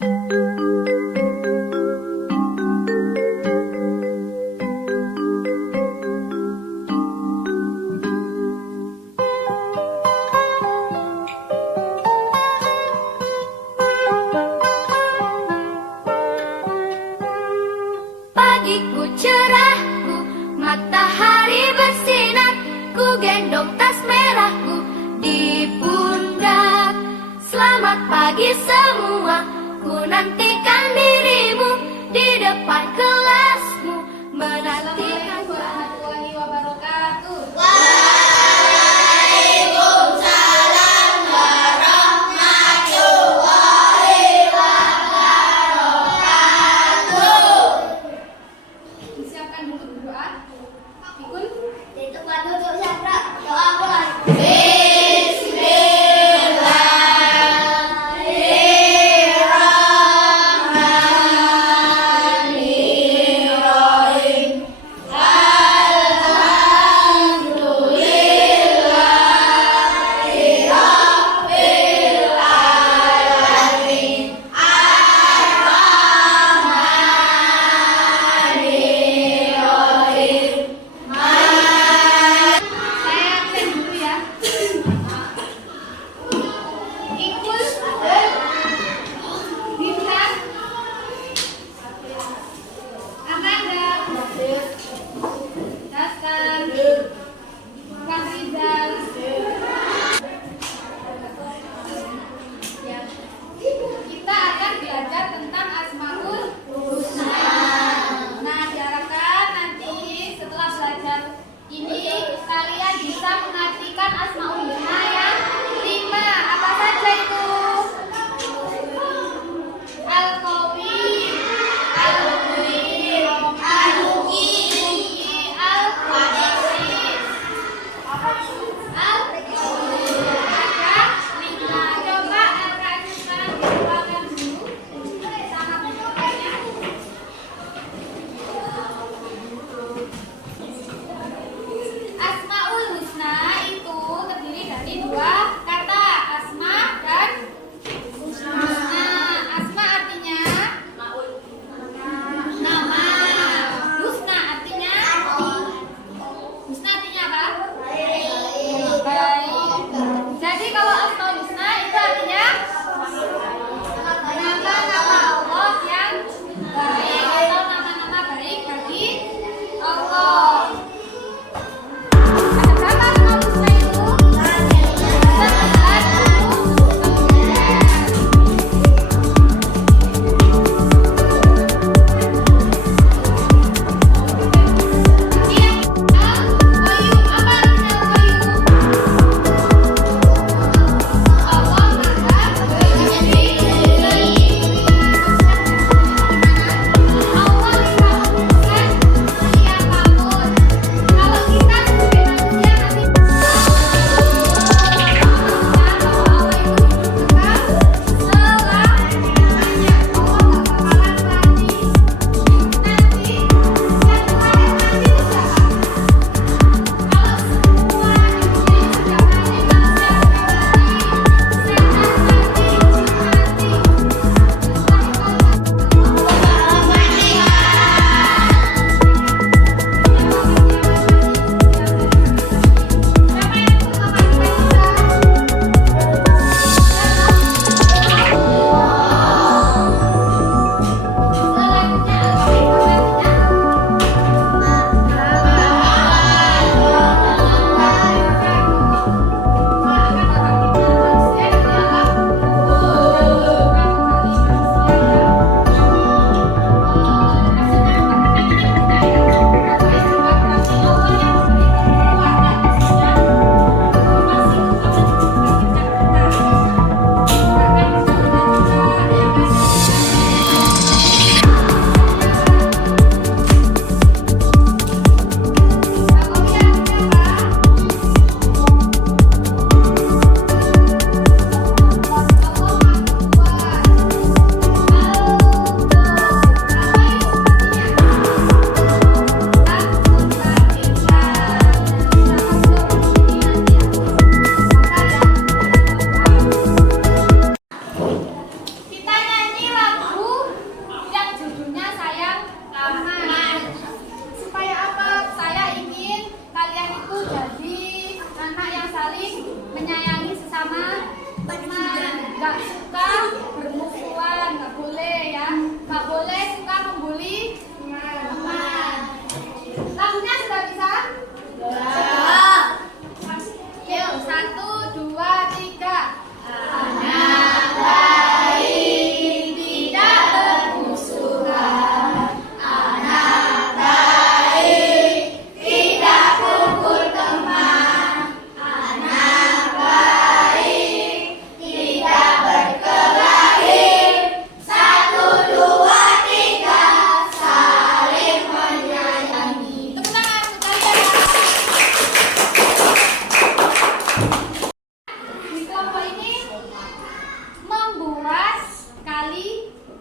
Pagiku cerahku, matahari bersinar, ku gendong tas merahku di pundak. Selamat pagi semua, ku nantikan dirimu di depan kelasmu, menantikan warahmatullahi wabarakatuh. Waalaikumsalam warahmatullahi wabarakatuh. Disiapkan untuk berdoa. Pikun. Di tempat duduk Syahra, doa mulai.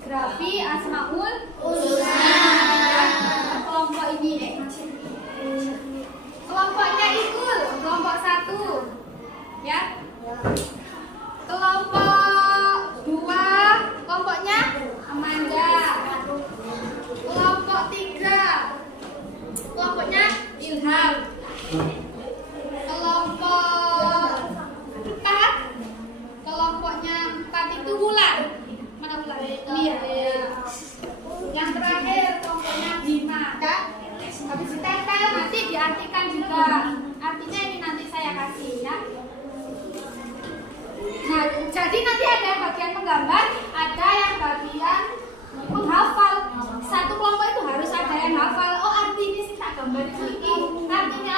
Kaligrafi Asmaul Husna. Kelompok ini. Kelompoknya Ikul, kelompok 1. Ya. Kelompok 2, kelompoknya Amanda. Kelompok 3, kelompoknya Ilham. Kelompok 4, kelompoknya 4 itu Wulan. Mana Wulan? Ini ya. Yang terakhir kelompoknya Bima. Ya. Habis ditempel nanti diartikan juga. Artinya ini nanti saya kasih ya. Nah, jadi nanti ada yang bagian menggambar, ada yang bagian menghafal. Satu kelompok itu harus ada yang hafal. Oh, arti ini sih tak gambar ini. Artinya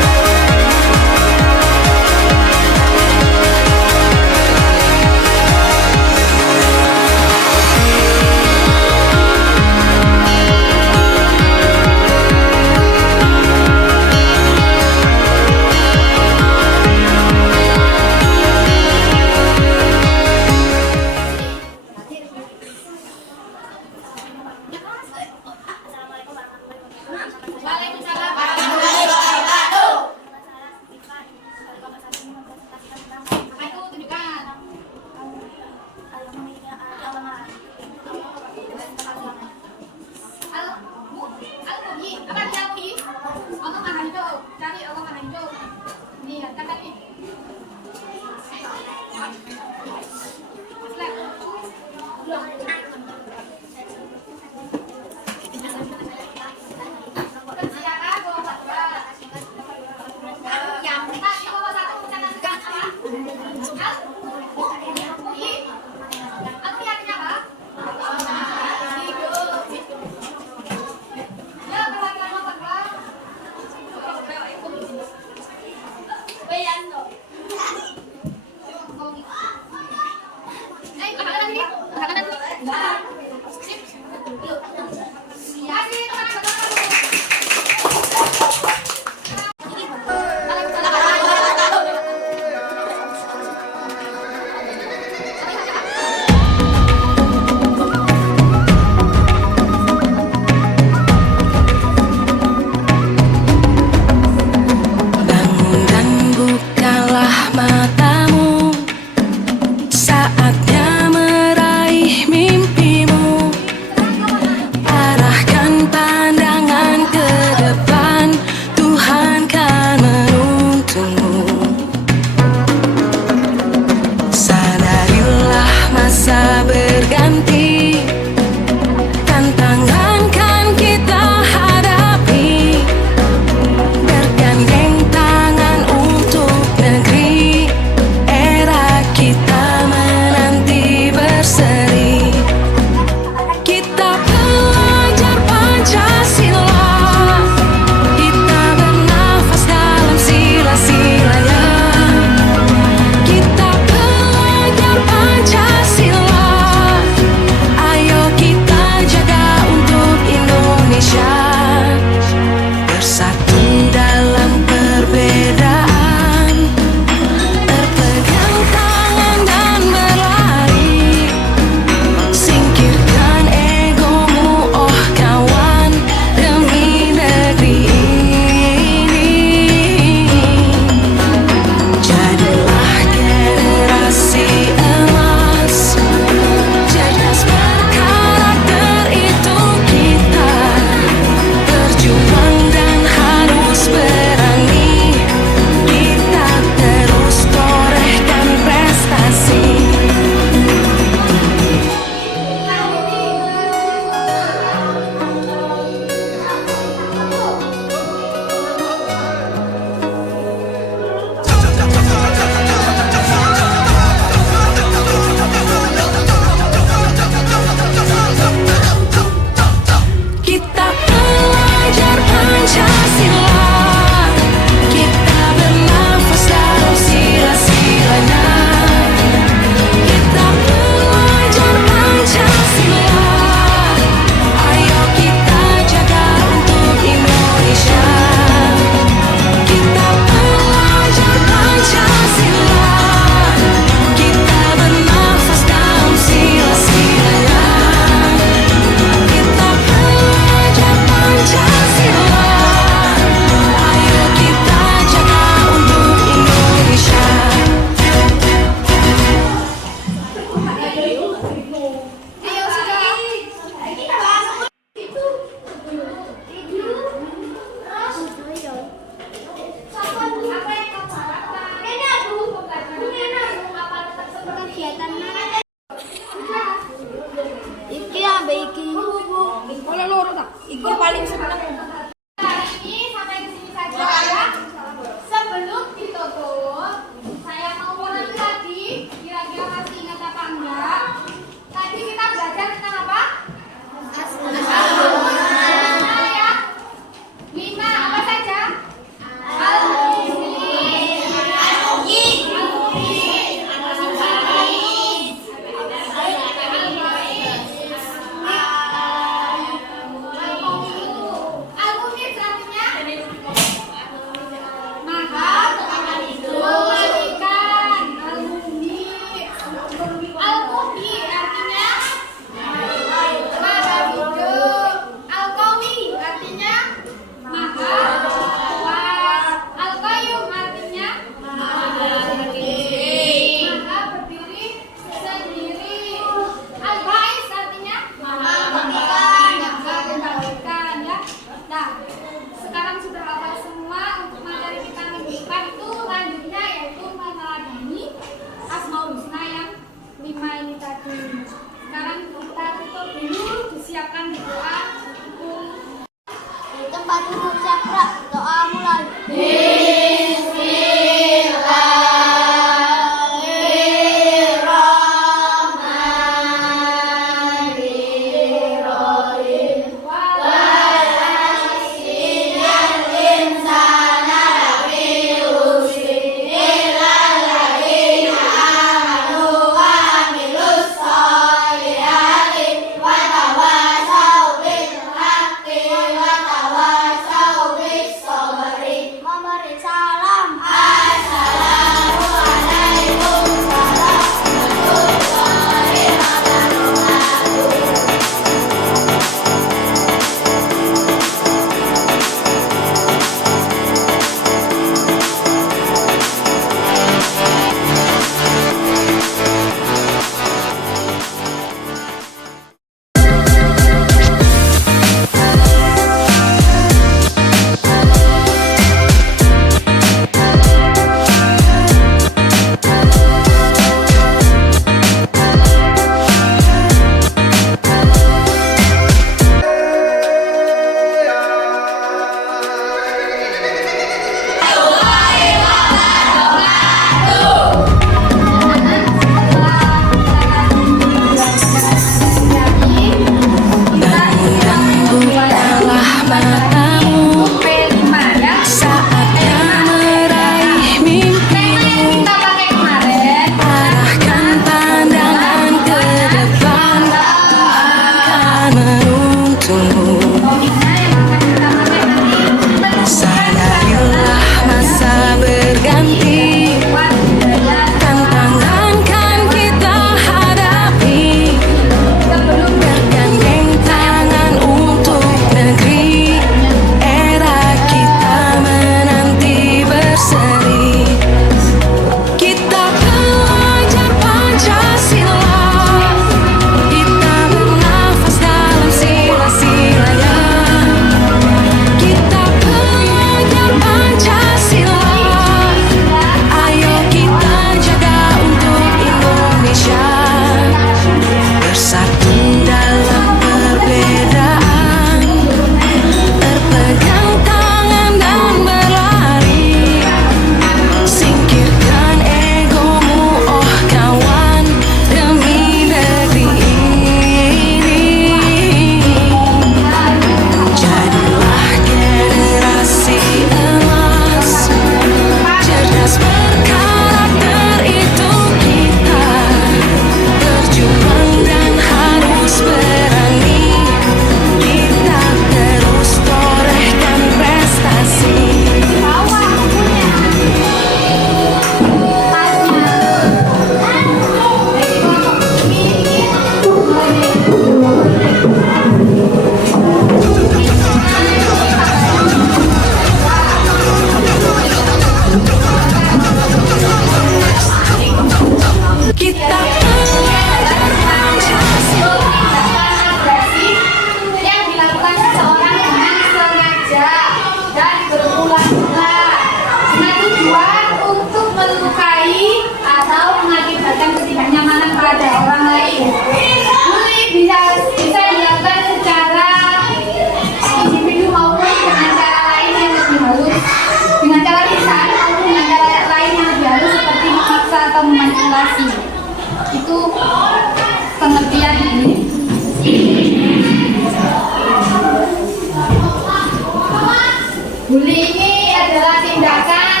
Bully ini adalah tindakan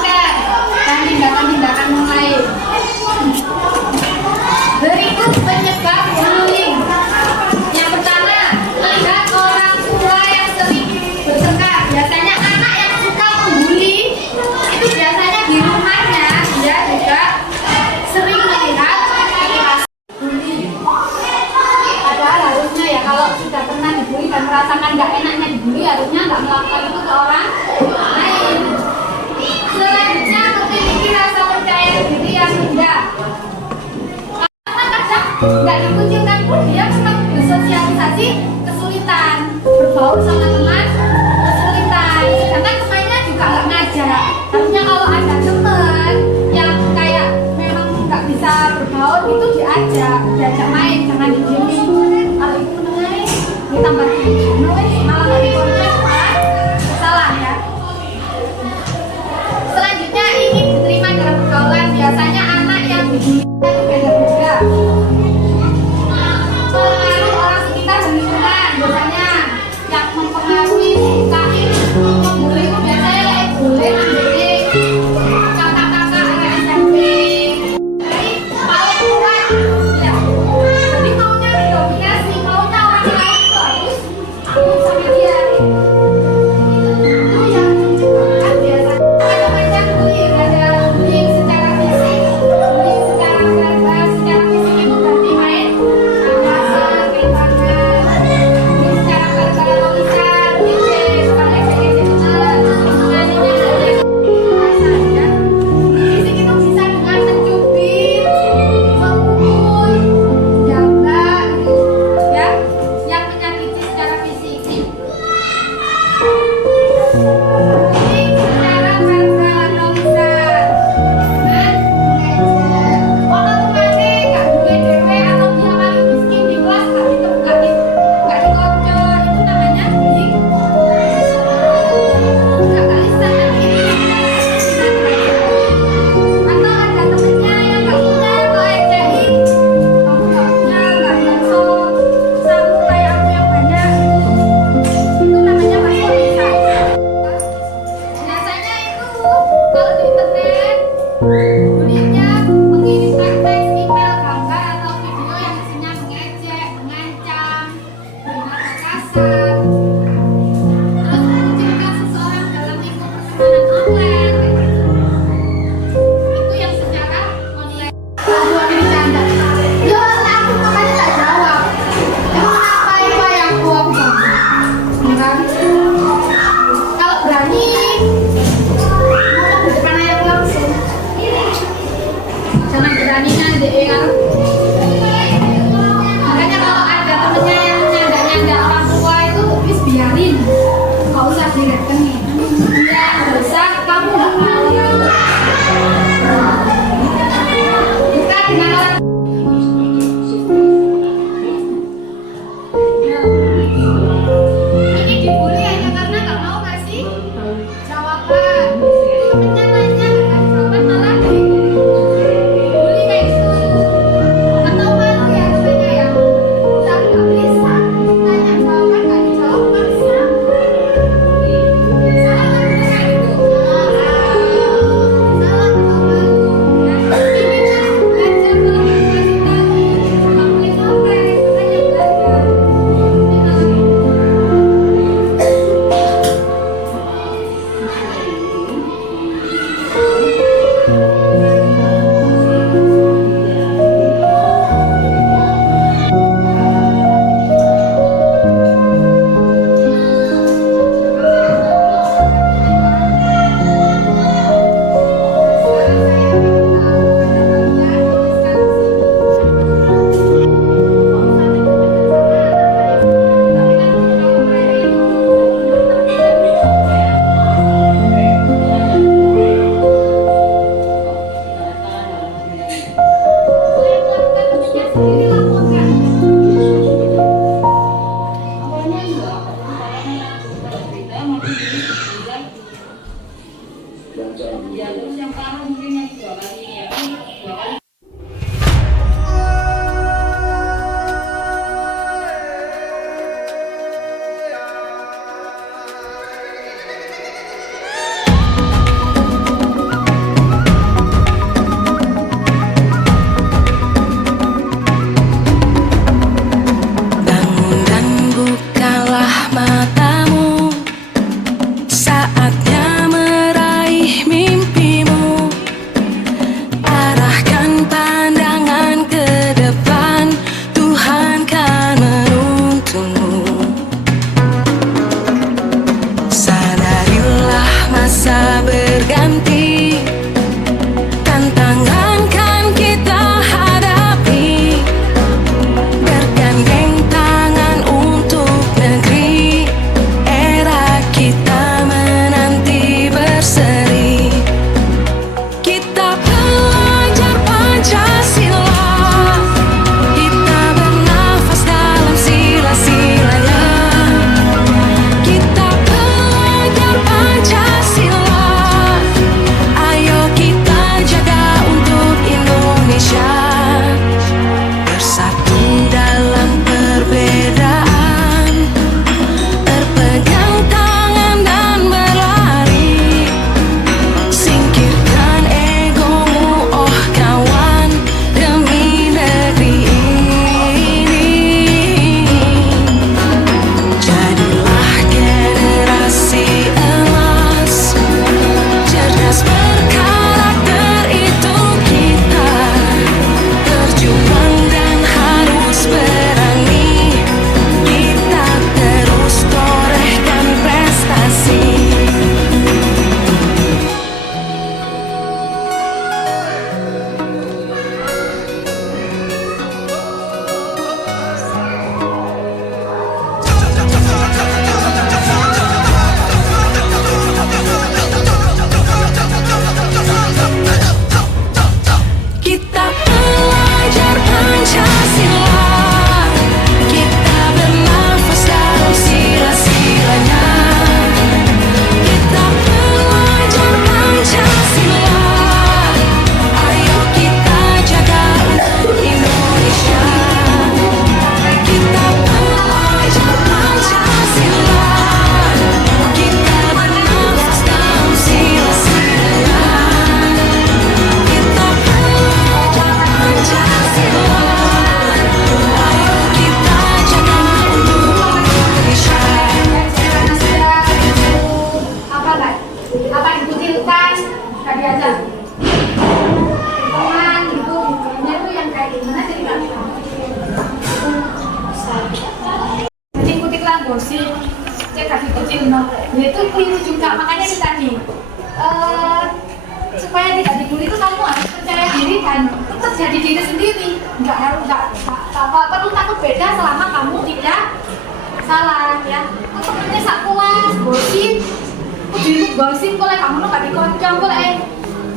dan tindakan mulai. Berikut penyebab bullying. Yang pertama, melihat orang tua yang sering bertengkar. Biasanya anak yang suka membuli itu biasanya di rumahnya dia juga sering melihat bully. Padahal harusnya ya kalau sudah pernah dibully dan merasakan nggak enaknya dibully, harusnya nggak melakukan itu ke orang lain. Selanjutnya, memiliki rasa percaya diri yang rendah. Nggak dikucilkan pun dia memang bersosialisasi kesulitan, berbaur sama teman kesulitan, karena temannya juga nggak ngajak. Harusnya kalau ada teman yang kayak memang nggak bisa berbaur itu diajak main, jangan didiemin. Kalau itu menengai ditambah malah nggak dikontak, salah ya. Selanjutnya, ingin diterima dalam pergaulan. Biasanya anak yang dibully itu beda-beda. Pengaruh orang sekitar dan lingkungan, biasanya yang mempengaruhi UKM membuli itu biasanya kayak boleh mandiri kakak-kakak anak SMP dari paling kuat ya. Jadi maunya mendominasi, maunya orang lain itu harus sama dia. Itu yang menyebabkan biasanya macam-macam bullying. Ada bullying secara fisik, bullying secara verbal. Secara fisik itu berarti main kan nggak diajak teman gitu, bukunya tuh yang kayak gimana jadi nggak tahu. Jadi ikutiklah gosip, cek kasih kecil no, itu keliru juga, makanya itu tadi supaya tidak dibully itu kamu harus percaya diri dan tetap jadi diri sendiri, nggak perlu takut beda selama kamu tidak salah ya. Temennya sak kelas gosip, kudu gosip kok kamu tuh gak dikoncong kok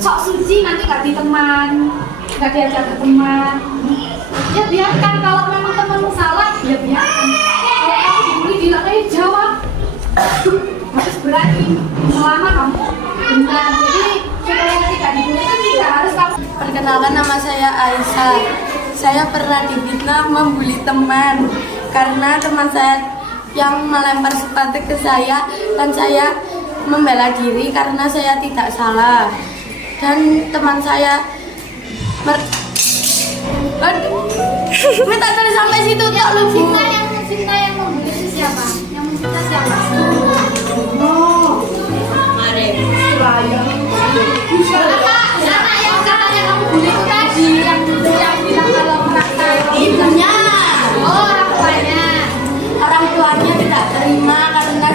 sok suci nanti gak di teman, gak diajak ke teman. Ya biarkan, kalau memang temanmu salah ya biarkan. Kalau kamu dibully bilang jawab, harus berani selama kamu benar. Jadi supaya tidak dibully kan tidak harus kamu. Perkenalkan, nama saya Aisyah. Saya pernah difitnah membuli teman karena teman saya yang melempar sepatu ke saya dan saya membela diri karena saya tidak salah. Dan teman saya minta tadi sampai situ tak lu. Fitnah yang membuli itu siapa? Yang menfitnah siapa? Oh, Anak yang katanya kamu bully itu tadi yang bilang kalau merasa ibunya. oh orang tuanya. Orang tuanya tidak terima karena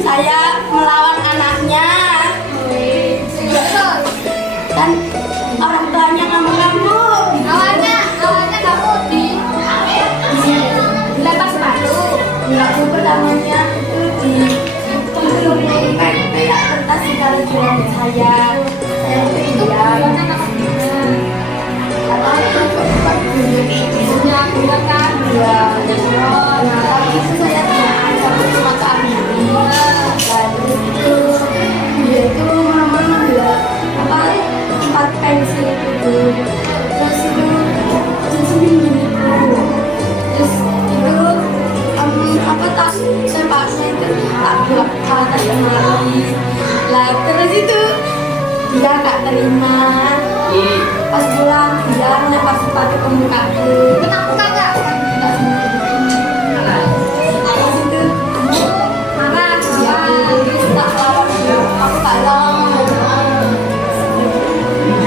saya melawan anaknya. Terus Dan orang tuanya ngamuk-ngamuk. awalnya kamu dilempar sepatu. Aku pertamanya itu di kayak kertas di kali jalan saya Itu diam. awalnya kamu gimana? Atau itu cepat Ya, bilang kan. ya. Nah, tapi itu saya tidak sampai cuma ke Amiri. Lalu itu dia itu mama bilang apa 4 pensil itu. Terus itu cincin gitu. Terus itu apa tas sepatunya itu tak buat atas lemari. Lah terus itu dia nggak terima. Pas pulang dia lempar sepatu ke mukaku. Kenapa kagak? Terus itu Marah, ya terus tak lawan dia. Aku tak lawan.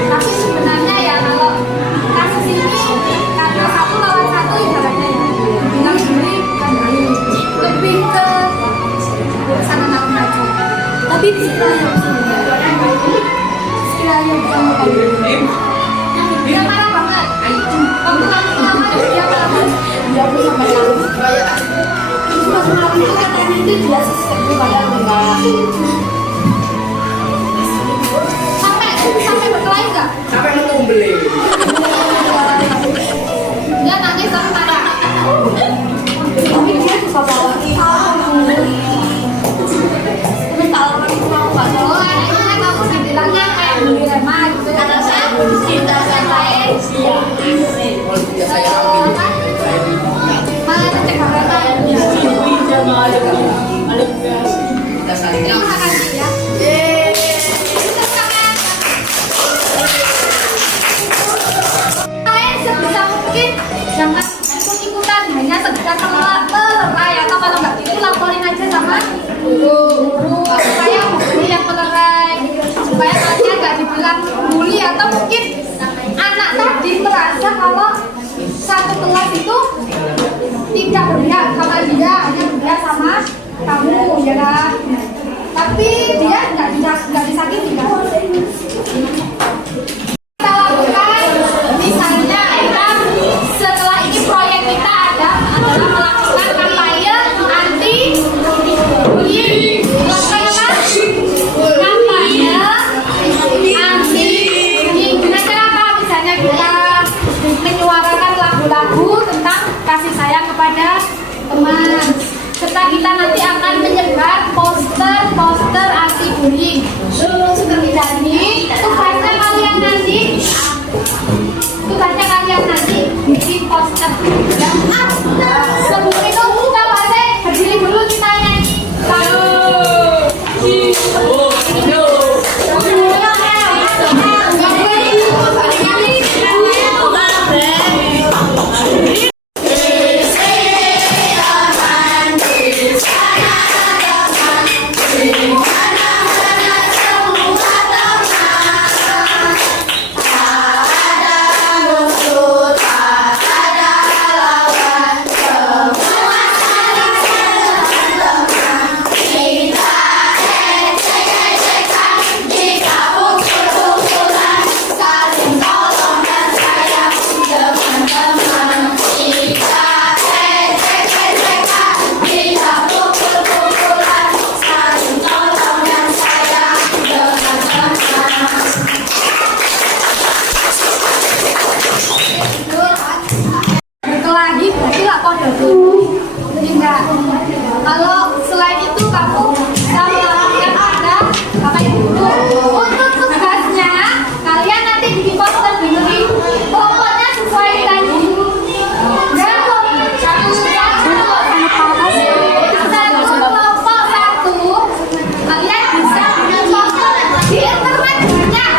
Tapi sebenarnya ya kalau kasus ini karena 1 lawan 1 ibaratnya ya. Bilang bully bukan bully. Lebih ke urusan anak maju. Tapi sekiranya bukan Dia marah banget. Waktu kamu ngomong dia marah banget. dia pun sampai nangis. Terus pas malam itu katanya itu dia sesekali padahal enggak. Sampai berkelahi nggak? Sampai mengumbeli. Dia nangis tapi marah. Tapi dia suka bawa kalung. Terus kalung itu mau nggak Oh, tahu. anak itu kan kamu dibilangnya kayak bully remah gitu. Karena saya cinta sama lain. Kalau tidak saya ambil, saya Mana cek apa? kita saling Terima kasih ya. Tepuk tangan. Selanjutnya